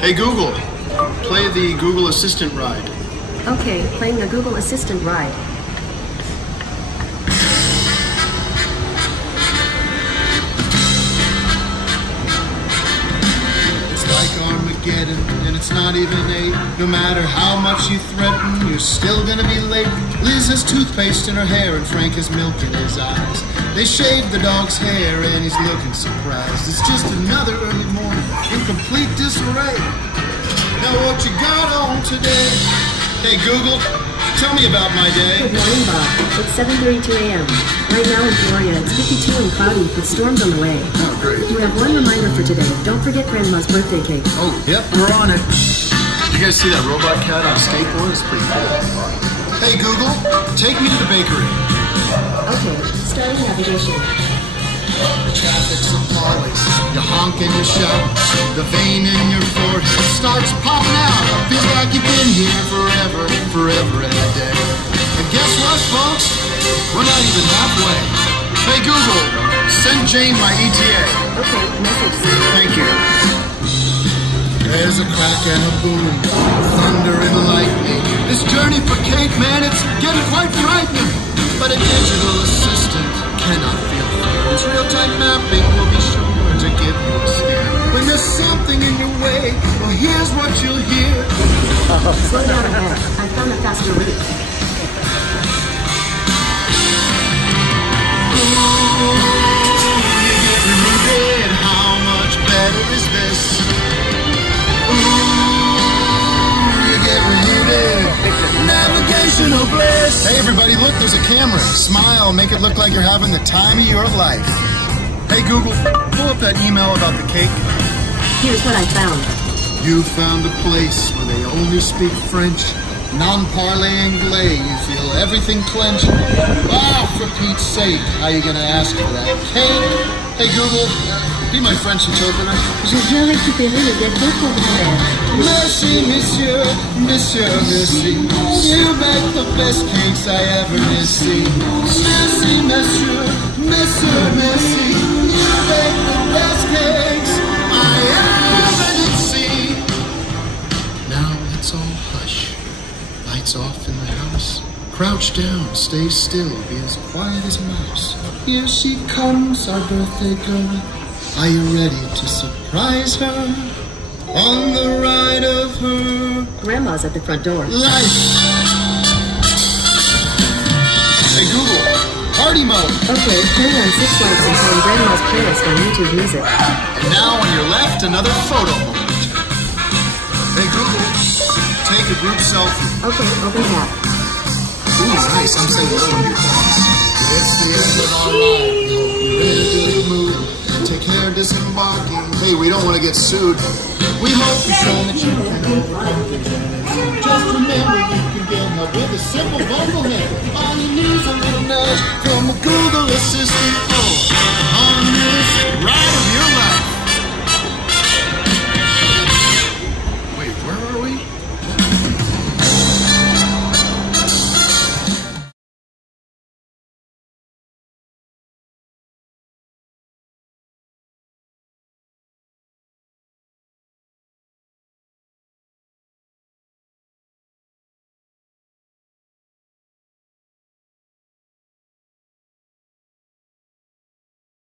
Hey Google, play the Google Assistant ride. Okay, playing the Google Assistant ride. It's like Armageddon, and it's not even 8. No matter how much you threaten, you're still gonna be late. Liz has toothpaste in her hair, and Frank has milk in his eyes. They shaved the dog's hair, and he's looking surprised. It's just another early morning in complete disarray. Now what you got on today? Hey Google, tell me about my day. Good morning, Bob. It's 7:32 a.m. Right now in Florida, it's 52 and cloudy with storms on the way. Oh, great. You have one reminder for today. Don't forget Grandma's birthday cake. Oh, yep, we're on it. You guys see that robot cat on a skateboard? It's pretty cool. Hey Google, take me to the bakery. Okay, starting navigation. The traffic's appalling. You honk and you shout. The vein in your forehead starts popping out. Feels like you've been here forever and a day. And guess what, folks? We're not even halfway. Hey Google, send Jane my ETA. Okay, message sent. Thank you. There's a crack and a boom, thunder and lightning. This journey for cake, man, it's getting quite frightening. But a digital assistant cannot feel fear. Its real-time mapping will be sure to give you a steer. When there's something in your way, well, here's what you'll hear. Slow down ahead. I found a faster route. You get rooted, how much better is this? You get rooted, navigational bliss. Hey everybody, look, there's a camera. Smile, make it look like you're having the time of your life. Hey Google, pull up that email about the cake. Here's what I found. You found a place where they only speak French. Non-parler anglais, you feel everything clench. Ah, for Pete's sake, how you gonna ask for that cake? Hey Google, be my French interpreter. Je viens récupérer le gâteau pour grand-mère. Merci, monsieur, monsieur, merci. You make the best cakes I ever did see. Merci, monsieur, monsieur, merci. You make the best cakes I ever did see. Now let's all hush. Lights off in the house. Crouch down, stay still, be as quiet as a mouse. Here she comes, our birthday girl. Are you ready to surprise her on the ride of her Grandma's at the front door. life? Hey Google, party mode. Okay, turn on 6 lights and play Grandma's playlist on YouTube Music. And now on your left, another photo moment. Hey Google, take a group selfie. Okay, open the app. Ooh, nice, I'm saying hello to your boss. It's the end of our ride. We're in a good mood. Take care disembarking. Hey, we don't want to get sued. We hope you've shown that you can overcome confusion. Just remember you can get help with a simple vocal hit. All you need is a little nudge from a Google Assistant. Oh.